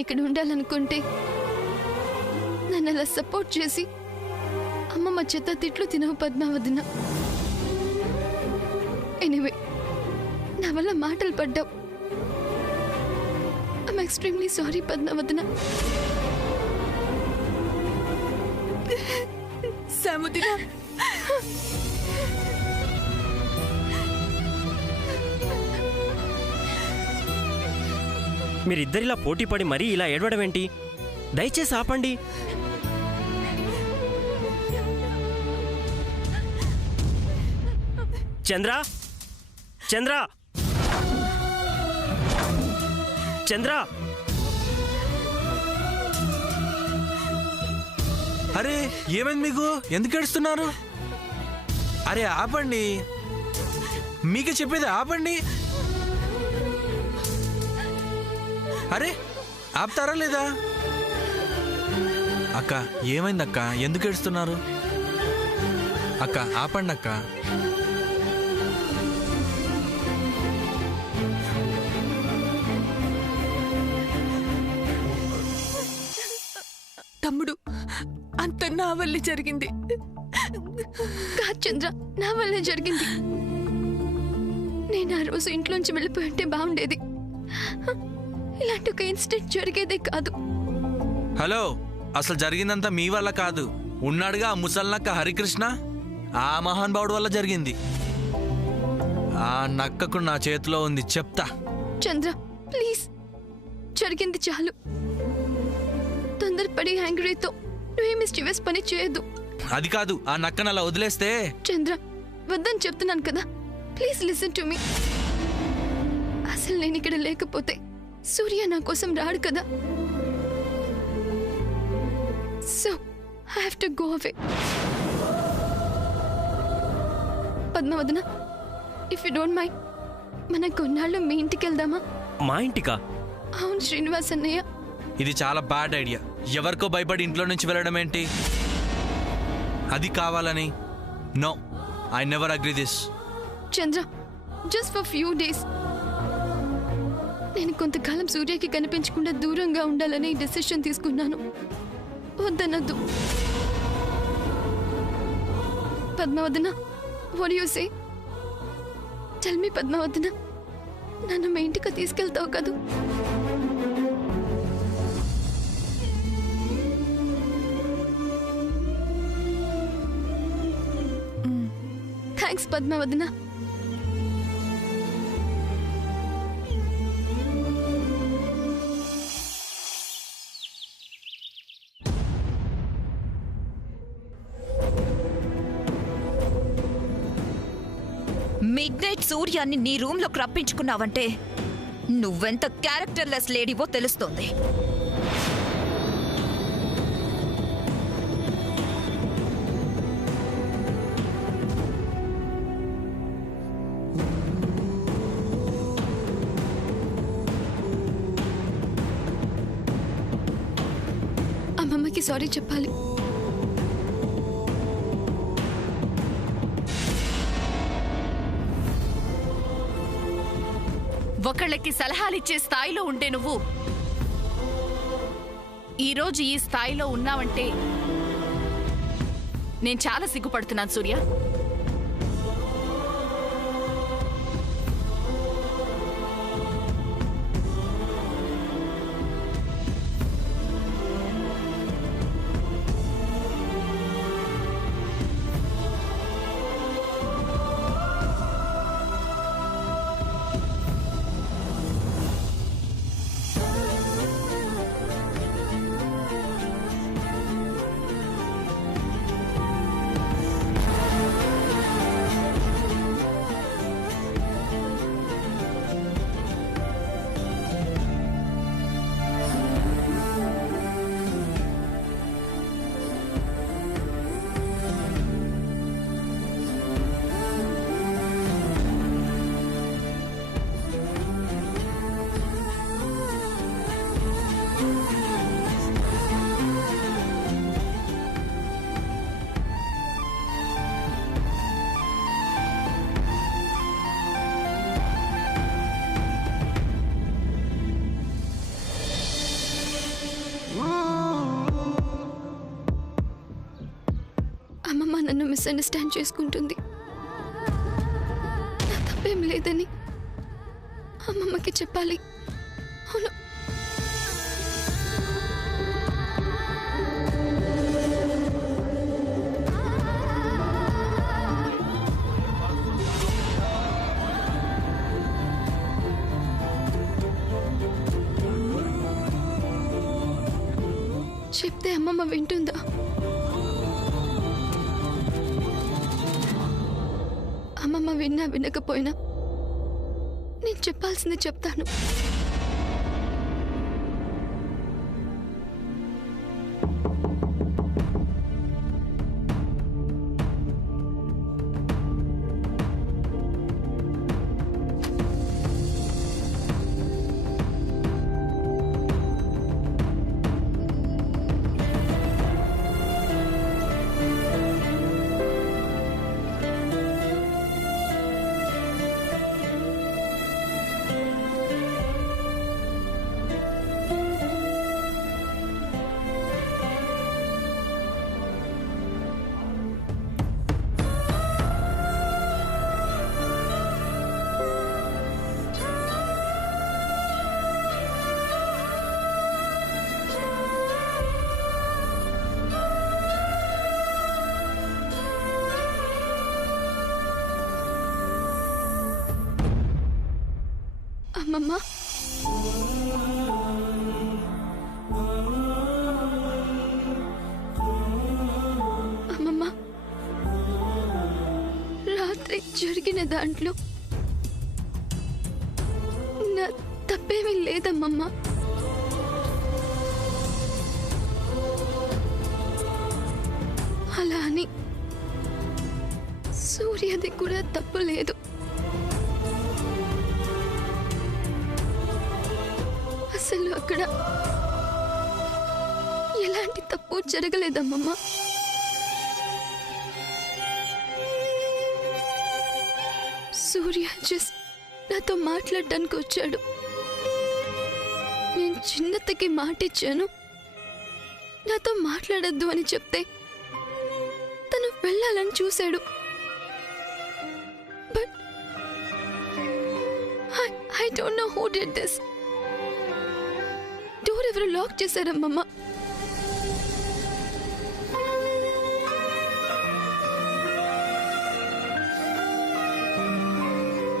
నేను ఇక్కడ ఉండాలనుకుంటే నన్ను అలా సపోర్ట్ చేసి అమ్మమ్మ చేత తిట్లు తినవు పద్మావదిన. ఎనీవే, నా వల్ల మాటలు పడ్డావు. ఐఎమ్ ఎక్స్ట్రీమ్లీ సారీ పద్మావదిన. సాముదిన, మీరిద్దరిలా పోటీ పడి మరీ ఇలా ఏడవడం ఏంటి? దయచేసి ఆపండి. చంద్ర, చంద్ర, చంద్ర! అరే ఏమైంది మీకు? ఎందుకు ఏడుస్తున్నారు? అరే ఆపండి, మీకే చెప్పేది ఆపండి. అరే ఆపుతారా లేదా? అక్క ఏమైంది అక్క? ఎందుకు ఏడుస్తున్నారు? అక్క ఆపండి అక్క. తమ్ముడు, అంత నా వల్లే జరిగింది. కాదు చంద్ర, నా వల్లే జరిగింది. నేను ఆ రోజు ఇంట్లోంచి వెళ్ళిపోయి ఉంటే బాగుండేది. ఇలాంటి ఒక ఇన్సిడెంట్ జరిగేదే కాదు. హలో, అసలు జరిగిందంతా మీ వల్ల కాదు. ఉన్నాడుగా ఆ ముసల్నక్క హరికృష్ణ, ఆ మహానుభావుడు వల్ల జరిగింది. ఆ నక్కకు నా చేతిలో ఉంది, చెప్తా. చంద్ర ప్లీజ్, జరిగింది చాలు. తొందరపడి యాంగ్రీతో నువ్వే మిస్chievous పని చేయొద్దు. అది కాదు, ఆ నక్కను అలా వదిలేస్తే. చంద్ర వద్దని చెప్తున్నాను కదా, ప్లీజ్ లిసన్ టు మీ. అసలు నేను ఇక్కడ లేకపోతే సూర్య నా కోసం రాడు కదా. So I have to go away. Padmavadana, if you don't mind, మనం కొన్నాళ్ళు మీ ఇంటికి వెళ్దామా? మా ఇంటికా? అవును శ్రీనివాస్ అన్నయ్య. ఇది చాలా బ్యాడ్ ఐడియా. ఎవరికో భయపడి ఇంట్లో నుంచి వెళ్ళడం ఏంటి? అది కావాలని? No, I never agree this. Chandra, just for few days. నేను కొంతకాలం సూర్యకి కనిపించకుండా దూరంగా ఉండాలని డెసిషన్ తీసుకున్నాను. వద్దనద్దు. Padmavadana, what you say? Tell me Padmavadana, నన్ను మీ ఇంటికి తీసుకెళ్తావు కదూ? థ్యాంక్స్ పద్మావదన. మిడ్నైట్ సూర్యాన్ని నీ రూమ్లోకి రప్పించుకున్నావంటే నువ్వెంత క్యారెక్టర్లెస్ లేడీవో తెలుస్తోంది. అమ్మమ్మకి సారీ చెప్పాలి. ఒకళ్ళకి సలహాలిచ్చే స్థాయిలో ఉంటే నువ్వు ఈరోజు ఈ స్థాయిలో ఉన్నావంటే నేను చాలా సిగ్గుపడుతున్నాను సూర్య. మిస్అండర్స్టాండ్ చేసుకుంటుంది. నా తప్పేం లేదని అమ్మమ్మకి చెప్పాలి. అవును, చెప్తే అమ్మమ్మ వింటుందా? అమ్మమ్మ విన్నా వినకపోయినా నేను చెప్పాల్సింది చెప్తాను. అమ్మమ్మ, అమ్మమ్మ, రాత్రి జరిగిన దాంట్లో నా తప్పేమీ లేదమ్మమ్మ. అలా అని సూర్యది కూడా తప్పు లేదు. అసలు అక్కడ ఎలాంటి తప్పు జరగలేదమ్మమ్మ. సూర్య జస్ట్ నాతో మాట్లాడడానికి వచ్చాడు. నేను చిన్నతకి మాటిచ్చాను, నాతో మాట్లాడద్దు అని చెప్తే తను వెళ్ళాలని చూశాడు. But I don't know who did this. Door ఎవరు లాక్ చేశారమ్మమ్మ.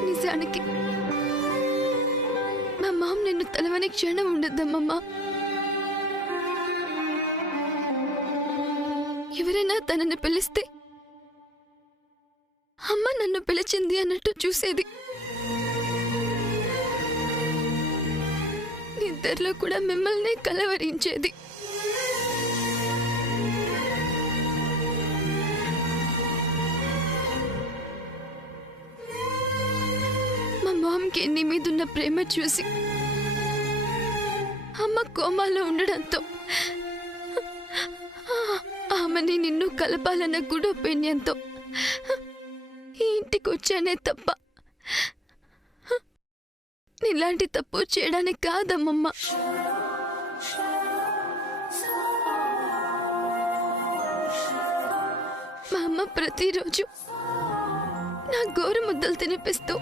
నిజానికి మా మామ్ నిన్ను తలవని క్షణం ఉండద్దమ్మమ్మ. ఎవరైనా తనని పిలిస్తే అమ్మ నన్ను పిలిచింది అన్నట్టు చూసేది. నిద్రలో కూడా మిమ్మల్ని కలవరించేది. మా మామ్కి నీ మీదున్న ప్రేమ చూసి అమ్మ కోమాలో ఉండడంతో ఆమెని నిన్ను కలపాలన్న గుడ్ ఒపీనియన్తో ఈ ఇంటికి వచ్చానే తప్ప ఇలాంటి తప్పు చేయడానికి కాదమ్మమ్మ. మా అమ్మ ప్రతిరోజు నా గోరు ముద్దలు తినిపిస్తూ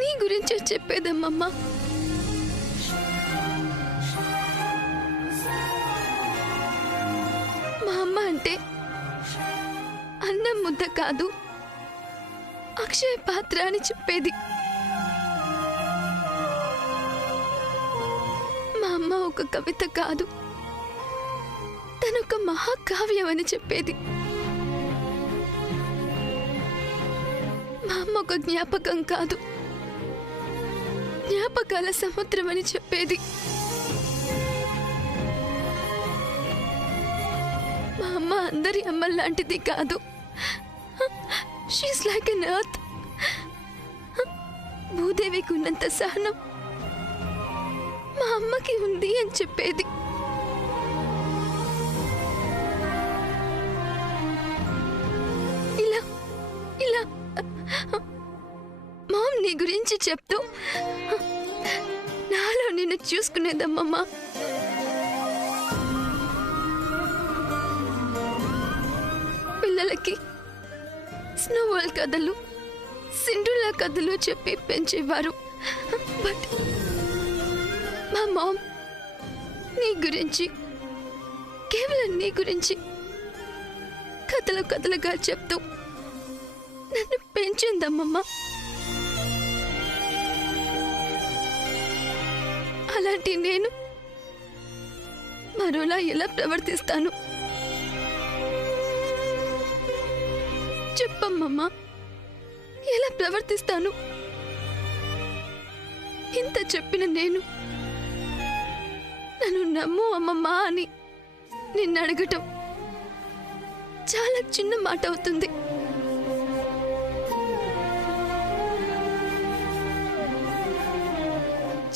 నీ గురించే చెప్పేదమ్మమ్మ. మా అమ్మ అంటే అన్నం ముద్ద కాదు, అక్షయ పాత్ర అని చెప్పేది. మా అమ్మ ఒక కవిత కాదు, తనొక మహాకావ్యం అని చెప్పేది. మా అమ్మ ఒక జ్ఞాపకం కాదు, జ్ఞాపకాల సముద్రం అని చెప్పేది. మా అమ్మ అందరి అమ్మ లాంటిది కాదు. She's like an earth. భూదేవికి ఉన్నంత సహనం మా అమ్మకి ఉంది అని చెప్పేది. ఇలా ఇలా మామ్ నీ గురించి చెప్తూ నాలో నిన్ను చూసుకునేదమ్మమ్మ. వాళ్ళకి స్నోవాల్ కథలు, సిండ్రెల్లా కథలు చెప్పి పెంచేవారు. బట్ మా మామ్ నీ గురించి, కేవలం నీ గురించి కథలు కథలుగా చెప్తూ నన్ను పెంచిందమ్మమ్మ. అలాంటి నేను మరోలా ఎలా ప్రవర్తిస్తాను చెప్పమ్మమ్మ, ఎలా ప్రవర్తిస్తాను? ఇంత చెప్పిన నేను నన్ను నమ్ము అమ్మమ్మ అని నిన్ను అడగటం చాలా చిన్న మాట అవుతుంది.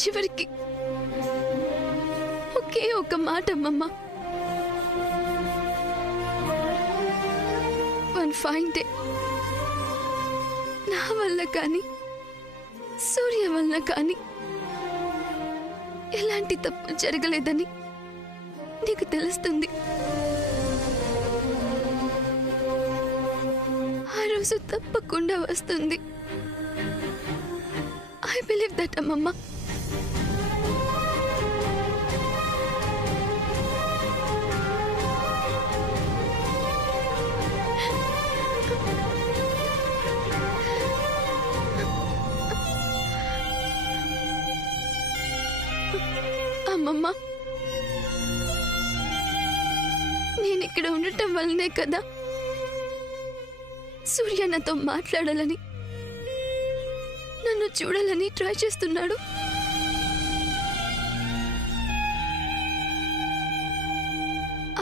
చివరికి ఒకే ఒక మాట అమ్మమ్మ. వన్ ఫైన్ డే నా వల్ల కానీ సూర్య వల్ల కానీ ఎలాంటి తప్పు జరగలేదని నీకు తెలుస్తుంది. ఆ రోజు తప్పకుండా వస్తుంది. ఐ బిలీవ్ దట్ అమ్మమ్మ. అమ్మమ్మ, నేనిక్కడ ఉండటం వల్లనే కదా సూర్య నాతో మాట్లాడాలని, నన్ను చూడాలని ట్రై చేస్తున్నాడు.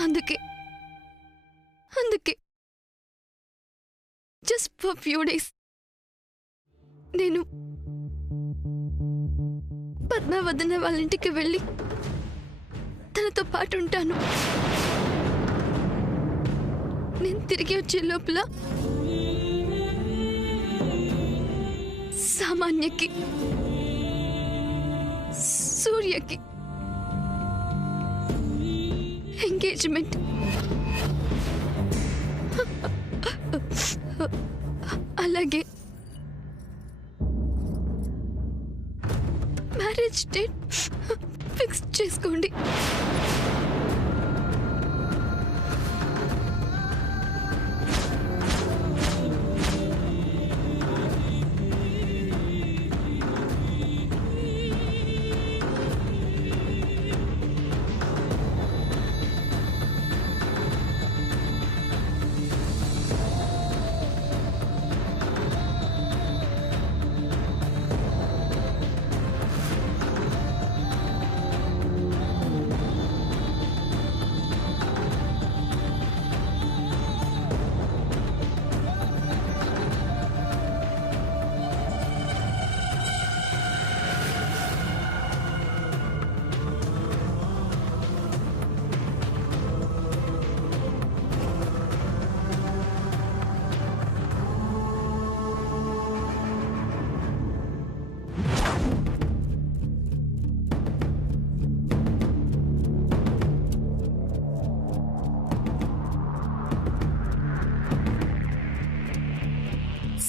అందుకే జస్ట్ ఫర్ ఫ్యూ డేస్ నేను పద్మావదన వాళ్ళ ఇంటికి వెళ్ళి తనతో పాటు ఉంటాను. నేను తిరిగి వచ్చే లోపల సామాన్యకి, సూర్యకి ఎంగేజ్మెంట్. అలాగే మ్యారేజ్ డేట్ ఫిక్స్ చేసుకోండి.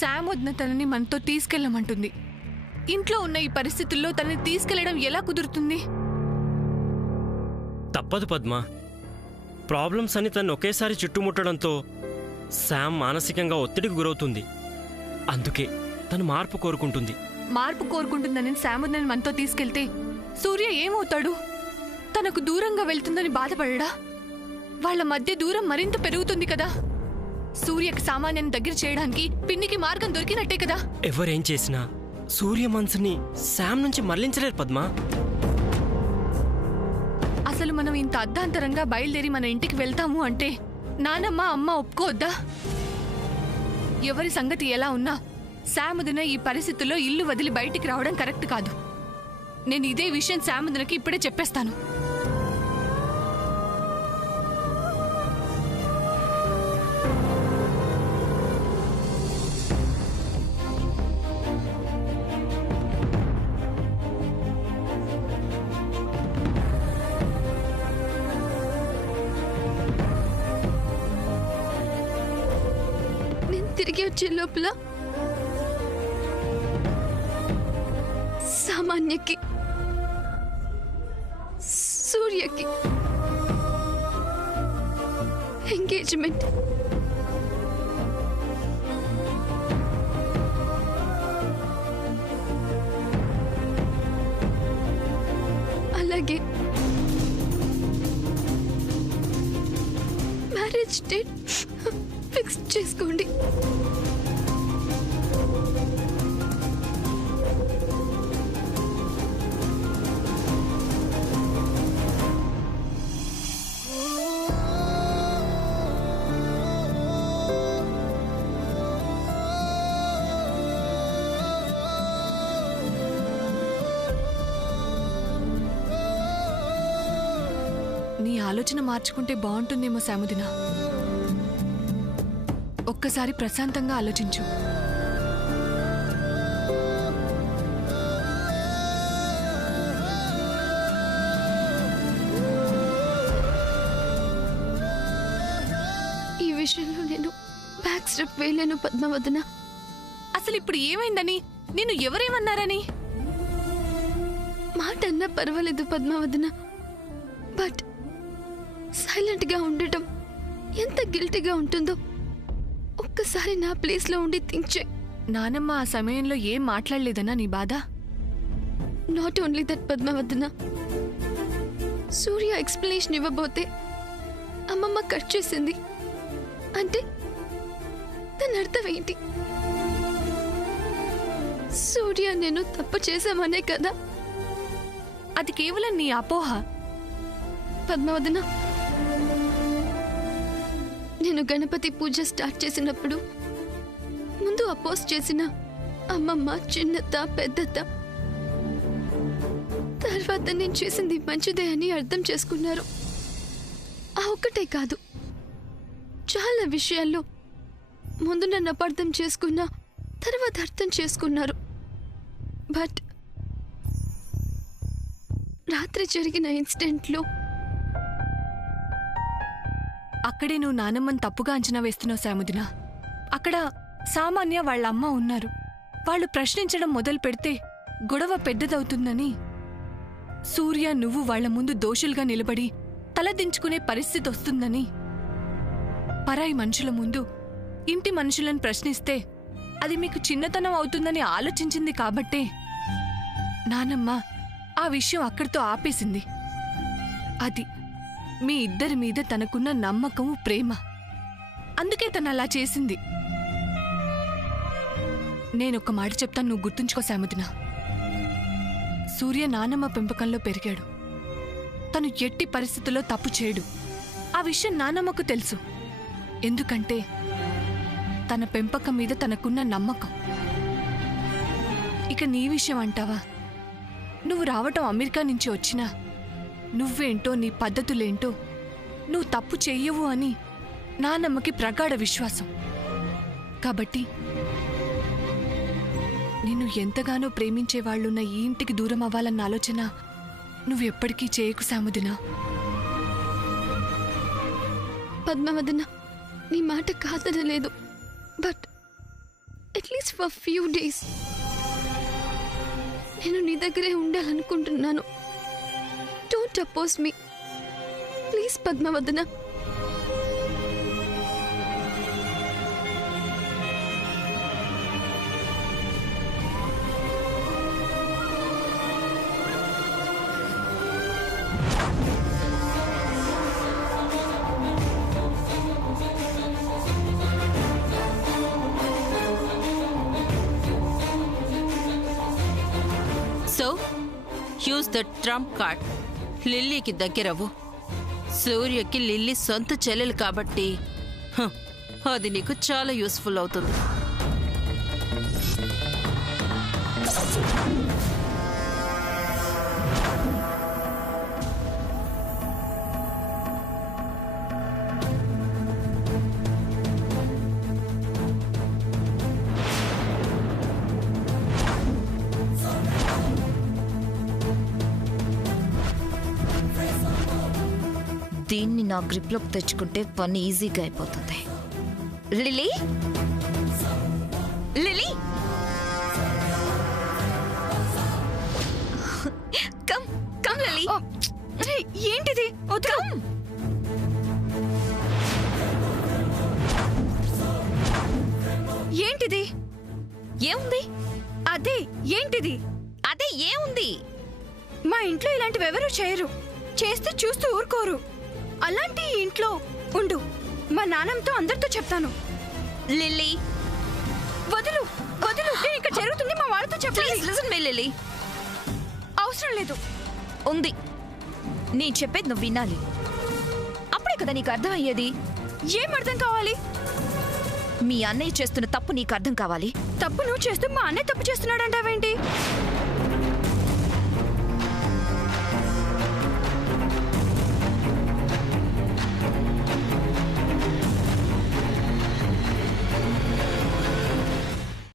శామ్ వదిన తనని మనతో తీసుకెళ్ళమంటుంది. ఇంట్లో ఉన్న ఈ పరిస్థితుల్లో తనని తీసుకెళ్లడం ఎలా కుదురుతుంది? తప్పదు పద్మ. ప్రాబ్లమ్స్ అని తను ఒకేసారి చుట్టుముట్టడంతో శామ్ మానసికంగా ఒత్తిడికి గురవుతుంది. అందుకే తను మార్పు కోరుకుంటుంది. మార్పు కోరుకుంటుందని శామ్ వదినని మనతో తీసుకెళ్తే సూర్య ఏమవుతాడు? తనకు దూరంగా వెళ్తుందని బాధపడడా? వాళ్ళ మధ్య దూరం మరింత పెరుగుతుంది కదా. సూర్యకి సామాన్యాన్ని దగ్గర చేయడానికి పిన్నికి మార్గం దొరికినట్టే కదా. ఎవరేం చేసినా సూర్య మనసుని శామ్ నుంచి మళ్లించలేరు పద్మ. అసలు మనం ఇంత అర్ధాంతరంగా బయలుదేరి మన ఇంటికి వెళ్తాము అంటే నానమ్మ అమ్మ ఒప్పుకోవద్దా? ఎవరి సంగతి ఎలా ఉన్నా శామ్ వదిన ఈ పరిస్థితుల్లో ఇల్లు వదిలి బయటికి రావడం కరెక్ట్ కాదు. నేను ఇదే విషయం శామ్ వదినకి ఇప్పుడే చెప్పేస్తాను. తిరిగి వచ్చే లోపల సామాన్యకి సూర్యకి ఎంగేజ్మెంట్. అలాగే మ్యారేజ్ డేట్ ఫిక్స్ చేసుకోండి. నీ ఆలోచన మార్చుకుంటే బాగుంటుందేమో సాముదిన. ఒక్కసారి ప్రశాంతంగా ఆలోచించు. ఈ విషయంలో నేను బ్యాక్ స్టెప్ వేయలేను పద్మవదన. అసలు ఇప్పుడు ఏమైందని? నిన్ను ఎవరేమన్నారని? మాట అన్నా పర్వాలేదు పద్మవదన, బట్ సైలెంట్ గా ఉండటం ఎంత గిల్టీగా ఉంటుందో ఒక్కసారి నా ప్లేస్ లో ఉండి థింక్ చేయి. నానమ్మ ఆ సమయంలో ఏం మాట్లాడలేదన్నా నీ బాధ? Not only that Padmavadana, Surya explanation ఇవ్వబోతే అమ్మమ్మ కట్ చేసింది అంటే దాని అర్థం ఏంటి? సూర్య నేను తప్పు చేశామనే కదా. అది కేవలం నీ అపోహ పద్మవదన. నేను గణపతి పూజ స్టార్ట్ చేసినప్పుడు ముందు అపోజ్ చేసిన అమ్మమ్మ, చిన్నత్త, పెద్దత్త, తర్వాత నేను చేసింది మంచిదే అని అర్థం చేసుకున్నారు. ఆ ఒక్కటే కాదు, చాలా విషయాల్లో ముందు నన్ను అపార్థం చేసుకున్నా తర్వాత అర్థం చేసుకున్నారు. బట్ రాత్రి జరిగిన ఇన్సిడెంట్లో అక్కడే నువ్వు నానమ్మని తప్పుగా అంచనా వేస్తున్నావు సాముదిన. అక్కడ సామాన్య వాళ్ళ అమ్మ ఉన్నారు. వాళ్ళు ప్రశ్నించడం మొదలు పెడితే గొడవ పెద్దదవుతుందని సూర్య నువ్వు వాళ్ల ముందు దోషులుగా నిలబడి తలదించుకునే పరిస్థితి వస్తుందని, పరాయి మనుషుల ముందు ఇంటి మనుషులను ప్రశ్నిస్తే అది మీకు చిన్నతనం అవుతుందని ఆలోచించింది కాబట్టే నానమ్మ ఆ విషయం అక్కడితో ఆపేసింది. అది మీ ఇద్దరి మీద తనకున్న నమ్మకము, ప్రేమ. అందుకే తను అలా చేసింది. నేనొక్క మాట చెప్తాను, నువ్వు గుర్తుంచుకో సాముదిన. సూర్య నానమ్మ పెంపకంలో పెరిగాడు. తను ఎట్టి పరిస్థితుల్లో తప్పు చేయడు. ఆ విషయం నానమ్మకు తెలుసు. ఎందుకంటే తన పెంపకం మీద తనకున్న నమ్మకం. ఇక నీ విషయం అంటావా? నువ్వు రావటం అమెరికా నుంచి వచ్చినా నువ్వేంటో, నీ పద్ధతులేంటో, నువ్వు తప్పు చెయ్యవు అని నానమ్మకి ప్రగాఢ విశ్వాసం. కాబట్టి నిన్ను ఎంతగానో ప్రేమించేవాళ్లున్న ఈ ఇంటికి దూరం అవ్వాలన్న ఆలోచన నువ్వెప్పటికీ చేయకు సాముదిన. పద్మవదన, నీ మాట కాదనలేదు, but at least for few days నేను నీ దగ్గరే ఉండాలనుకుంటున్నాను. Don't oppose me please Padmavadana. So use the trump card. లిల్లీకి దగ్గరవు. సూర్యకి లిల్లీ సొంత చెల్లెలు కాబట్టి అది నీకు చాలా యూస్ఫుల్ అవుతుంది. దీన్ని నా గ్రిప్లోకి తెచ్చుకుంటే పని ఈజీగా అయిపోతుంది. లిల్లీ, ఏంటిది? వద్దు. ఏంటిది? ఏముంది? అదే ఏంటిది? అదే ఏముంది? మా ఇంట్లో ఇలాంటివి ఎవరూ చేయరు. చేస్తే చూస్తూ ఊరుకోరు. అలాంటి ఇంట్లో ఉండు. మా నాన్నమ్మతో అందరితో చెప్తాను. లిల్లీ వదులు వదులు. ఇక్కడ జరుగుతుంది మా వాళ్ళతో చెప్పాలి. లిసన్ మీ లిల్లీ. అవసరం లేదు. ఉంది. నేను చెప్పేది నువ్వు వినాలి. అప్పుడే కదా నీకు అర్థమయ్యేది. ఏం అర్థం కావాలి? మీ అన్నయ్య చేస్తున్న తప్పు నీకు అర్థం కావాలి. తప్పు నువ్వు చేస్తూ మా అన్నయ్య తప్పు చేస్తున్నాడంటావేంటి?